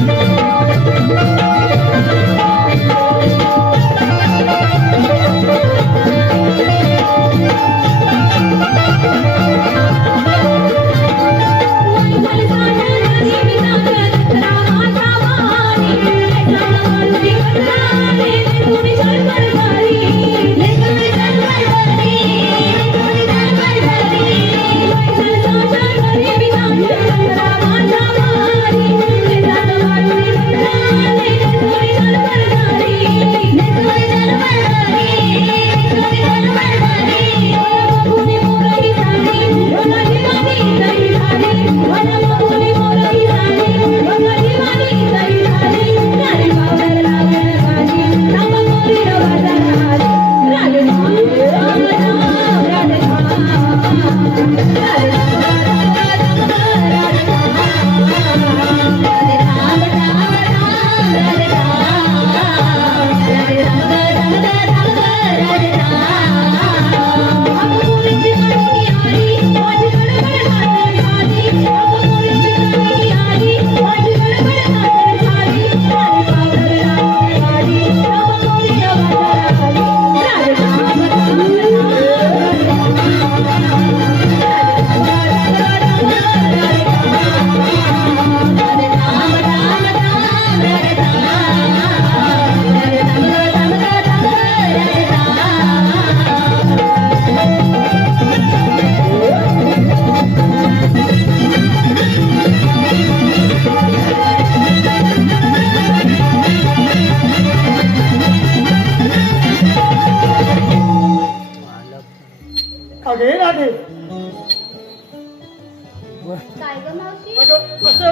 Música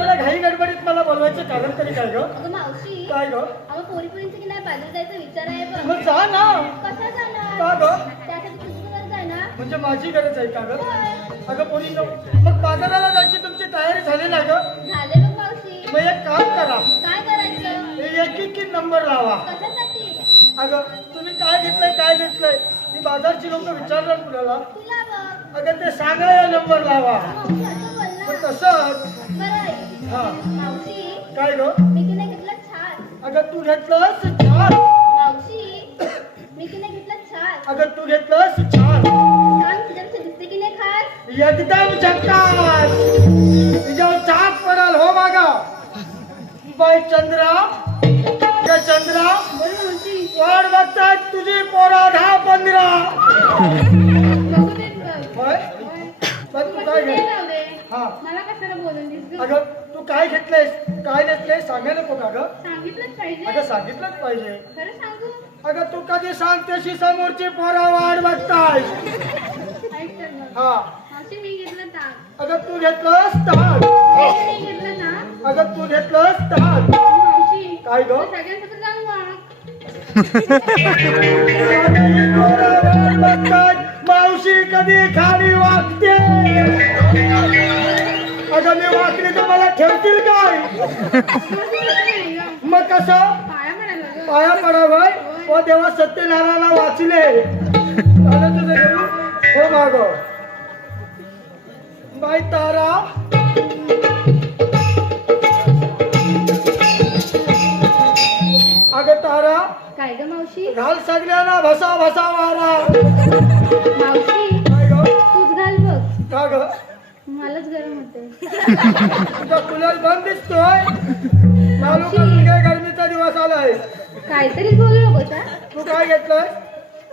एवढ्या घाई गडबडीत मला बोलवायचं कारण तरी काय ग? अगं मावशी काय ग? अगं पोरी पोरींचं की नाही बाजूला जायचा विचार आहे बघ. मग जा ना. कसा का जाणार ग? त्यासाठी तुझी गरज आहे ना. म्हणजे माझी गरज आहे का ग. अगं पोरी मग बाजाराला जायची तुमची तयारी झाली ना ग? झाले मावशी. मग एक काम करा. काय करायचं? एक एक नंबर लावा. कशासाठी? अगं तुम्ही काय घेतलंय काय घेतलंय? मी बाजारची लोक विचारणार तुला तुला बघ. अगं ते सांगायला नंबर लावा. मावशी असं बोल पण ना तसंच. बरं. हा. मावशी काय ग? मी की नाही घेतला छान. अगं तू घेतलंस छान. मावशी मी की नाही घेतला छान. अगं तू घेतलंस छान. छान तुझ्यापेक्षा दिसते की नाही खास? एकदम झक्कास. तिच्यावर चाक पडाल हो मागा बाय चंद्रा. त्या चंद्रा. वाट बघताय तुझी पोरा दहा पंधरा. काय घेतलंयस? काय घेतलंयस सांगाय नको का ग सांगितलंच पाहिजे. अगं सांगितलंच पाहिजे. खरं सांगू? अगं तू कधी सांगतेशी समोरची पोरा वाट बघताय ऐक तर मग. हा. मावशी मी घेतलं ताक अगं तू घेतलंस ताट घेतलं ना अगं तू घेतलंस ताट मावशी काय ग? तू सगळ्यांसोबत जाऊन वाग. मावशी कधी खाली वागते अगं मी वाकली तर मला ठेवतील काय. मग कसं? पाया पडावय व देवा सत्यनारायणला वाचले? हो माग. बाई तारा. अगं तारा. काय ग मावशी? घाल सगळ्यांना भसा भसा वारा. मावशी तूच घाल बघ. का ग? मलाच गरम होते तुझा कूलर बंद दिसतोय. मालूम का तुझ्या गरमीचा दिवस आलाय. काहीतरी बोलू नको तू. काय घेतलंय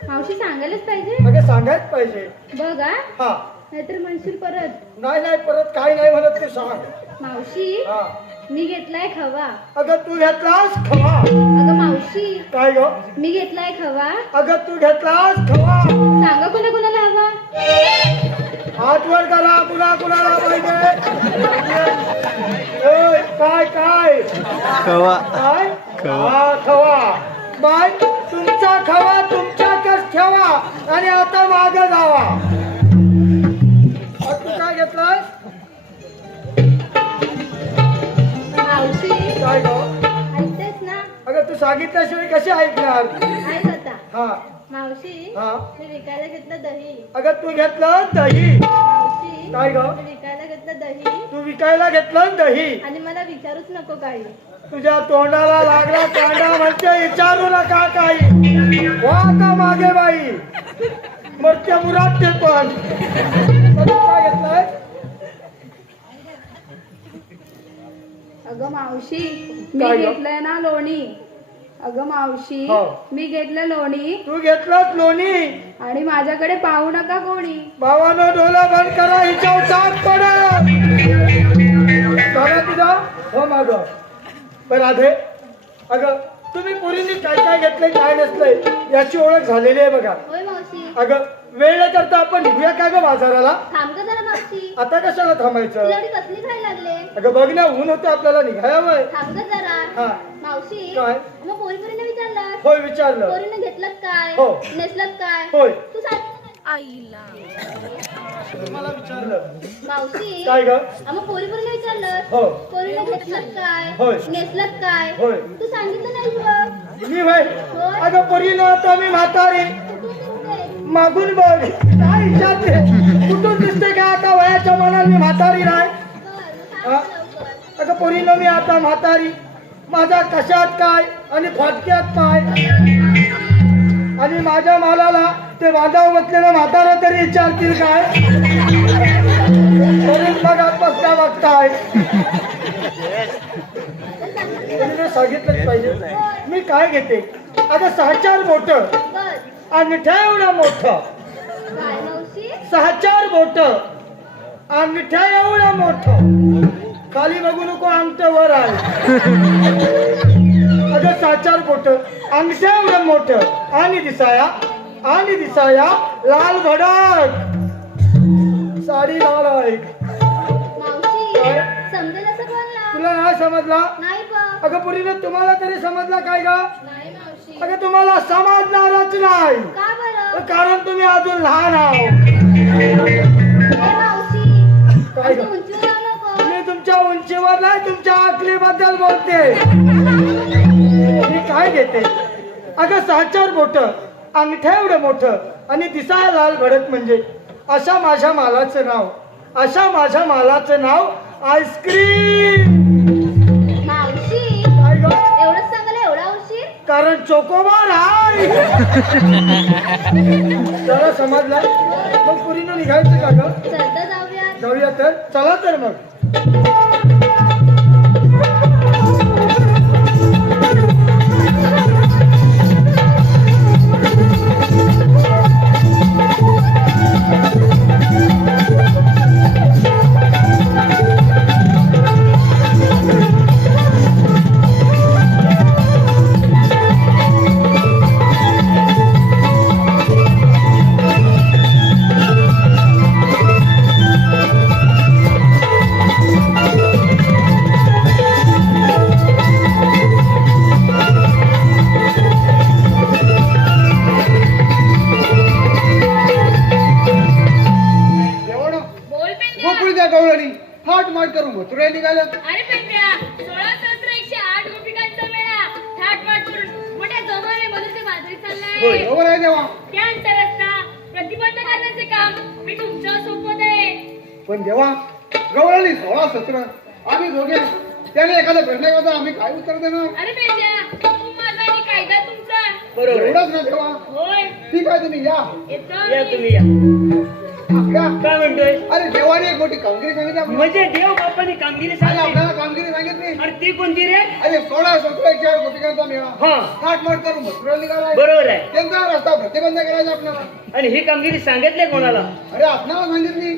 मावशी सांगायलाच पाहिजे. अगं सांगायच पाहिजे. बघ. हा. नाहीतर म्हणशील परत. नाही नाही परत काही नाही म्हणत तू सांग. मावशी हा. मी घेतलाय खवा. अगं तू घेतलास खवा. अगं मावशी काय ग? मी घेतलाय खवा. अगं तू घेतलास खवा. सांगा कोणा कोणाला हवा. हात वर करा कुणा कुणाला पाहिजे? ओय, काय काय? कवा काय? खवा. खवा. बाय तुमचा खवा तुमच्याकच ठेवा. आणि आता माग जावा. तू काय घेतलास? काय ग? अगं तू सांगितल्याशिवाय कशी ऐकणार? हा. मावशी हा? मी विकायला घेतलं दही. अगं तू घेतलं दही. मावशी काय ग? मी विकायला घेतलं दही. तू विकायला घेतलं दही. आणि मला विचारूच नको काही. तुझ्या तोंडाला लागला कांदा म्हणते विचारू नका काही. वा का मागे बाई. मरत्या मुरात ते पण. काय घेतलंय? अगं मावशी मी काय ग? घेतलंय ना लोणी. अगं मावशी हो. मी घेतलं लोणी. तू घेतलंच लोणी? आणि माझ्याकडे पाहू नका कोणी. भावानं डोला बंद करा हिच्यावर चाक पडत झाला तुझा? हो माग. पण राधे अगं तुम्ही पोरींनी काय काय घेतलंय काय नसलंय याची ओळख झालेली आहे बघा. होय मावशी. अगं वेळ न करता आपण निघूया का ग बाजाराला? थांब ग जरा मावशी. आता कशाला थांबायचं? तुला एवढी कसली खायला लागले? अगं बघ ना ऊन होतं आपल्याला निघाया वय थांब ग जरा. हा. मावशी काय? मग विचारलं होय विचारलं. पोरीने घेतलं काय? हो. नेसलं काय? होय. तू सांग मला विचारलं. मावशी काय ग? मग विचारलं हो. पोरीने घेतलं काय? होय. नेसलं काय? होय. तू सांगितलं नाही बघ मी होय. अगं पोरी न आता मी म्हातारी? मागून बघ काय विचारते कुठून दिसते का आता वयाच्या मनात मी म्हातारी नाही आता अगं पोरीनं मी आता म्हातारी. माझा कशात काय आणि फाटक्यात काय? आणि माझ्या मालाला ते बांधाव बसलेलं म्हातारा तरी विचारतील काय? तरी मग बघता बघताय? सांगितलंच पाहिजे. मी काय घेते? आता सहचार चार मिठा. एवढा मोठं सहा चार बोट. मिठा एवढा मोठं. खाली बघू नको आमचं वर आहे. अगं सहा चार बोट. अंगठ्या एवढं मोठं. आणि दिसाया आणि दिसाया लाल भडक साडी लाल आहे. तुला नाही समजला? अगं पुरीनं तुम्हाला तरी समजला काय का मावशी अगं तुम्हाला समजणारच नाही. कारण तुम्ही अजून लहान आहात. मी तुमच्या उंचीवर नाही तुमच्या आकलीबद्दल बोलते. मी काय घेते? अगं सहा चार बोट अंगठ्या एवढं मोठं आणि दिसाय लाल भडक म्हणजे. अशा माझ्या मालाचं नाव अशा माझ्या मालाचं नाव आईस्क्रीम. कारण चोकोबार आहे जरा समजला. मग पुरीनं निघायचं का ग? चलतं जाऊया जाऊया तर. चला तर मग. एखादा प्रश्न होता आम्ही काय उत्तर देणार? अरे पेंड्या तू माझा आणि कायदा तुमचा. एवढंच ना देवा होय. ठीक आहे तुम्ही या. येतो या मी. तुम्ही या. या. काय म्हणतोय? अरे देवाने एक मोठी कामगिरी सांगितली आपल्याला. म्हणजे देव बापाने कामगिरी आणि सांगितली. आपल्याला कामगिरी सांगितली. आणि ती कोणती रे? अरे सोळा सतरा एकशे आठ गोपिकांचा मेळा. हा. फाट माट करून मथुरा निघालाय. बरोबर आहे. त्यांचा रस्ता प्रतिबंध करायचा आपल्याला. आणि ही कामगिरी सांगितले कोणाला? अरे आपणाला सांगितली.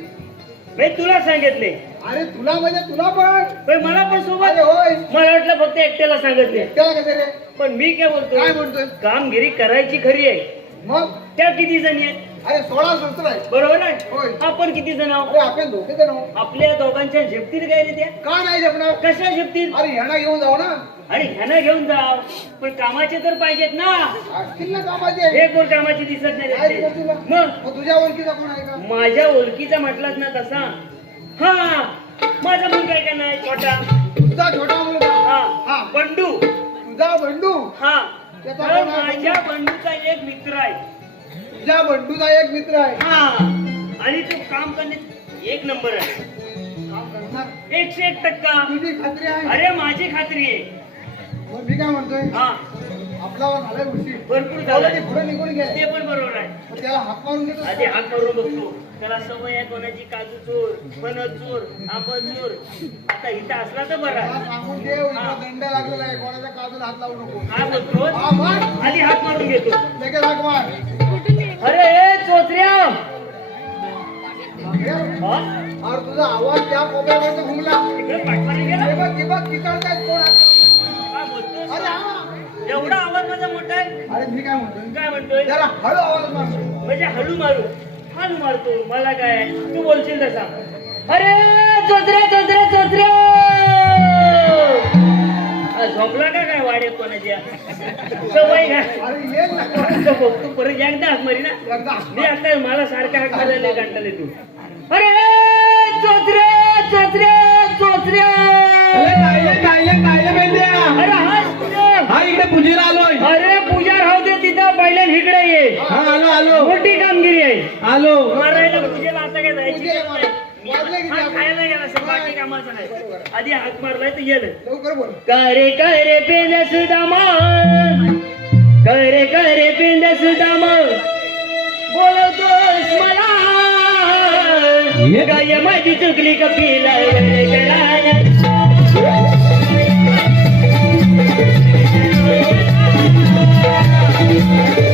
मी तुला सांगितले. अरे तुला म्हणजे तुला पण. पण मला पण सोबत. अरे होय. मला वाटलं फक्त एकट्याला सांगितले त्याला कसे रे? पण मी काय काय बोलतोय? म्हणतोय कामगिरी करायची खरी आहे. मग? त्या किती जणी आहेत? अरे सोळा सतरा आहे बरोबर होय. आहे आपण किती जण आहोत? अरे आपण दोघे जण आहोत. आपल्या दोघांच्या झेपतील काय रे त्या? का नाही जपणार कशा झेपतील? अरे यांना घेऊन जाऊ ना. आणि ह्यानं घेऊन जा पण कामाचे तर पाहिजेत ना. असतील ना कामाचे. हे कोण कामाची दिसत नाही काय रे तुला? मग? मग तुझ्या ओळखीचा कोण आहे का? माझ्या ओळखीचा म्हटलाच ना तसा. हा. माझा मुलगा आहे का नाही? छोटा. तुझा छोटा मुलगा? हा. हा. बंडू. तुझा बंडू? हा. त्याचा तर कोण आहे? माझ्या बंडूचा एक मित्र आहे. तुझ्या बंडूचा एक मित्र आहे. हा. आणि तो काम करण्यात एक नंबर आहे. काम करणार? एकशे एक टक्का. तुझी खात्री आहे? अरे माझी खात्री आहे. मी काय म्हणतोय? हा. आपला झालाय उशीर. भरपूर झालं ते पुढे निघून गेले? ते पण बरोबर आहे. मग त्याला हात मारून घेतो. आधी हात करून बघतो. त्याला सवय आहे कोणाची काजू चोर फणस चोर आंबा चोर. आता इथं असला तर बरा सांगून इथं दंड लागलेला आहे. कोणाच्या काजूला हात लावू नको. काय बोलतो हा मार. आधी हात मारून घेतो. लगेच हाक मार. अरे ए, चोचऱ्या? अरे तुझा आवाज त्या कोपऱ्यापर्यंत घुमला. पाठवायला गेला? बघ कोण आहे? काय बोलतोस अरे हा एवढा आवाज माझा मोठा आहे? अरे मी काय म्हणतोय? काय म्हणतोय? जरा हळू आवाज मार म्हणजे हळू मारू हळू मारतो. मला काय? तू बोलशील तसा. अरे चोचरे चोचरे आ, झोपला का काय वाडे कोणाच्या सवय काय तो परत एकदा हाक मारी ना. मी आता मला सारखा हाक मारायला कंटाळले तू अरे चोचरे चोचरे चोचरे अरे इकडे पूजेला आलोय. अरे पूजा राहू दे तिथं पहिल्या इकडे ये. हा आलो आलो. मोठी कामगिरी आहे. आलो. मारायला पूजेला आता काय जायची? आधी हाक मारलाय तर बोल. करे करे पेंद सुदामा करे करे पेंद सुदामा बोलतोस मला. गाय माझी चुकली कपिला अरे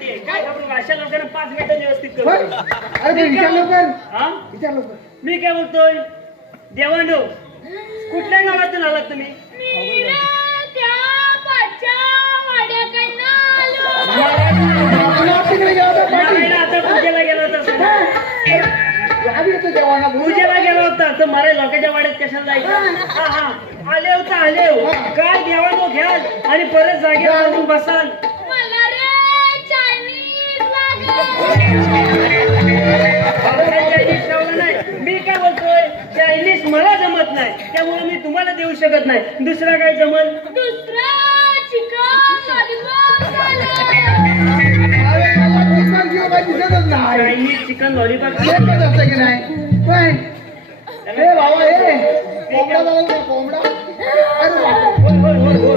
आहे. काय. अशा लोकांना पाच मिनिटं व्यवस्थित करू. होय? अरे ते विचार लवकर. हा? विचार लवकर. मी काय बोलतोय? देवांडो कुठल्या गावातून आलात तुम्ही? मी रे त्या पाठच्या वाड्याकडनं आलो. आपल्या तिकडे गेला होता पाटील. मारायला आता पूजेला गेला होता राग येतो देवाना पूजेला गेला होता. तर मारे लोकांच्या वाड्यात कशाला जायचं? हा. हा आले होता आले हो. काय? देवांडो घ्याल आणि परत जागेवर बसाल. मी काय बोलतोय? चायनीज मला जमत नाही त्यामुळे मी तुम्हाला देऊ शकत नाही. दुसरा काय जमल? Chinese chicken lollipop.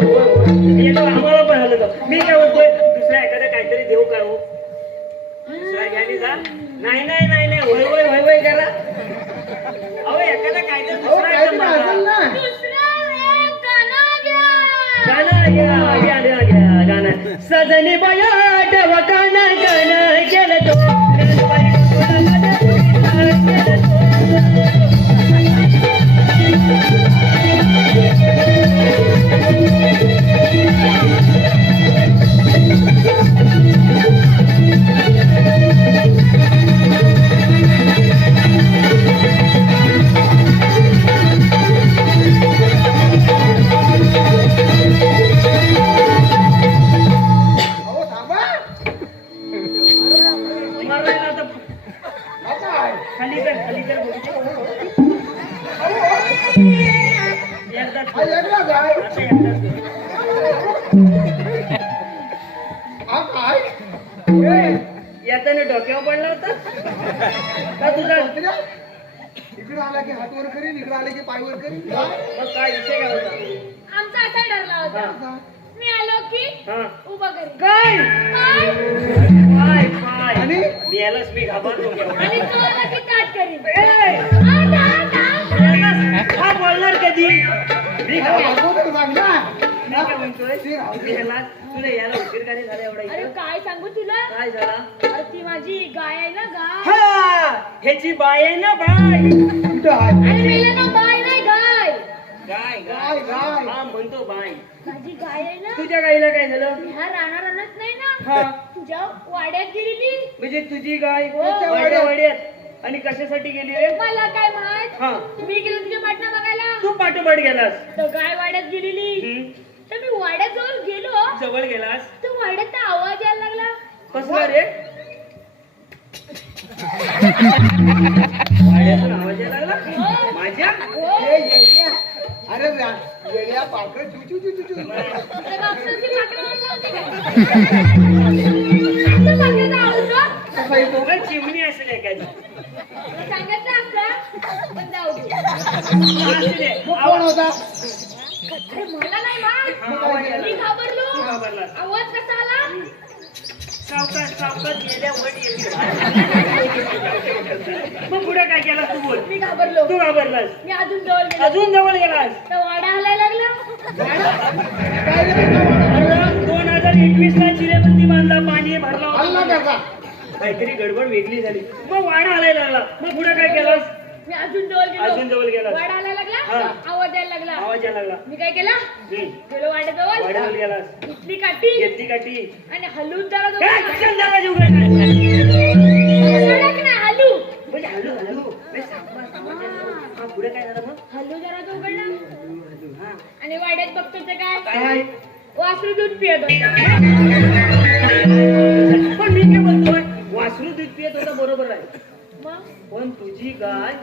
आम्हाला पण हलत होतं. मी काय बोलतोय? दुसरा एखादा काहीतरी देऊ का हो? नाही नाही नाही नाही वय वय वय वय करा अहो एखादा काहीतरी दुसरा item मागा. गाणं घ्या. गाणं घ्या घ्या घ्या घ्या गाणं सजनी बया की हात वर करीन इकडे आले की पाय वर करीन काय? मग काय विषय काय होता? आमचा असा ठरला होता. हा. मी आलो की हा. उभा करेन काय? काय? आणि? मी यालाच मी घाबरलो आणि तो आला की काट करीन. ए, आता, आता, आता. यालाच हा बोलणार कधी? मी अरे, घाबरलो. अगोदर सांग ना. मी काय म्हणतोय? मी याला तुला याला उशीर का नाही झाला एवढा अरे इथं? काय सांगू तुला? काय झाला? अरे ती माझी गाय आहे ना गाय. हा! ह्याची बाय आहे ना बाय! कुठं आहे? अरे मेले ना बाय नाही गाय. गाय गाय, गाय. हा म्हणतो बाय. माझी गाय आहे ना. तुझ्या गाईला काय झालं? ह्या राणा रानत नाही ना. हा. तुझ्या वाड्यात गेलेली. म्हणजे तुझी गाय हो. वाड्या वाड्यात. आणि कशासाठी गेली रे? मला काय माहीत? हा. मी गेलो तुझ्या पाटणा बघायला. तू पाठोपाठ गेलास. तर गाय वाड्यात गेलेली. हम्म. तर मी वाड्यात जवळ गेलो. जवळ गेलास. तर वाड्यात आवाज यायला लागला. कसला रे वाड्यातून आवाज यायला लागला माझ्या ए, येड्या. अरे रा- येड्या पाकळं काय? चिमणी कोण होता मला नाही आवाज कसा आला सावकाश सावकाश गेल्या येते. मग पुढे काय केलास तू बोल. मी घाबरलो. तू घाबरलास. मी अजून जवळ गेलो. अजून जवळ गेलास. तर वाडा हलायला लागला? दोन हजार एकवीस ला चिरेबंदी बांधला पाणी भरला हल्ला होता. कसा काहीतरी गडबड वेगळी झाली. मग वाडा हलायला लागला. मग पुढे काय केलास? मी अजून जवळ गेलो. अजून जवळ गेलास. वाडा हलायला लागला? हा. आवाज यायला लागला. आवाज यायला लागला. मी काय केला? हम्म. गेलो वाड्याजवळ वाड्यावर गेलास. घेतली काठी. घेतली काठी. आणि हलून जरा काय? दोघं- कशाला दरवाजा उघडला? सडक ना हलू. म्हणजे हलू हलू. म्हणजे. हा, पुढे काय झालं मग? हलू जरा तो उघडला हा. आणि वाड्यात बघतो तर काय? काय वासरू दूध पियत होता. पण मी काय म्हणतोय? वासरू दूध पियत होता बरोबर आहे. पण तुझी गाय.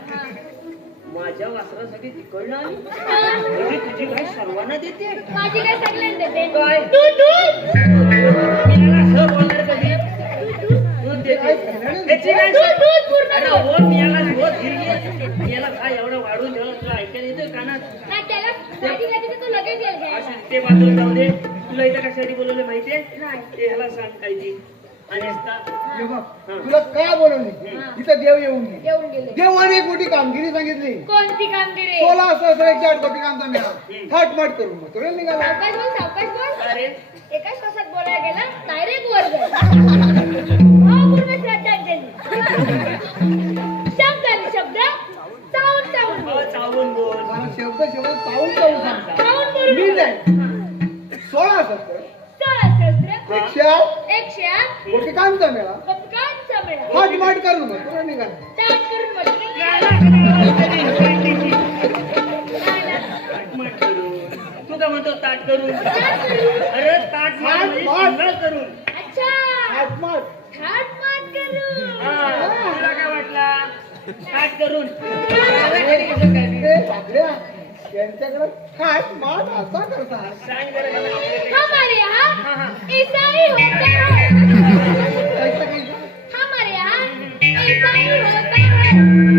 माझ्या वासरासाठी तिकडनं आली. म्हणजे तुझी गाय सर्वांना देते? माझी काय सगळ्यांना देते. काय? दूध दूध! मी याला असं बोलणार कधी दूध देते. त्याची काय दूध दूध पूर्ण अरे दूध. हो मी याला धीर याला काय एवढं वाढून ठेवलं? तुला ऐकायला कानात तू बाजूला जाऊ दे. तुला इथं कशासाठी बोलवलं माहितीये. ते ह्याला सांग काय तुला का बोलवली? इथं देव येऊन गेले. येऊन गेले. देवाने एक मोठी कामगिरी सांगितली. कोणती कामगिरी? सोळा सहस्र एकशे आठ गोपिकांचा मेळा. थाटमाट करून मग तुला निघाला. सावकाश बोल सावकाश बोल. अरे. एकाच तासात बोलायला गेला डायरेक्ट वर गेला हा पूर्ण श्रद्धांजली शब्द चावून चावून हो बोल. चावून बोल. मला शब्द शब्द चावून चावून सांगता चावून बोल. मी सोळा सहस्र. सोळा सहस्त्र एकशे आठ एकशे आठ गोपिकांचा मेळा कपकांचा मेळा थाटमाट करून मग तुला निघाला ताट करून म्हटलं ताटमाट करून तू का म्हणतो ताट करून ताट करून. अरे ताट म्हणजे ताट. शिंगाळ करून अच्छा थाटमाट थाट मात करून हा, तुला काय वाटला ताट करून ए, साखऱ्या, यांच्याकडे काय मान असा करतात सांग बरं मला आपल्याकडे- हमारे हाँ, यहाँ हाँ। ईसाई होते हैं ऐसा काही का? हमारे यहाँ ईसाई होते हैं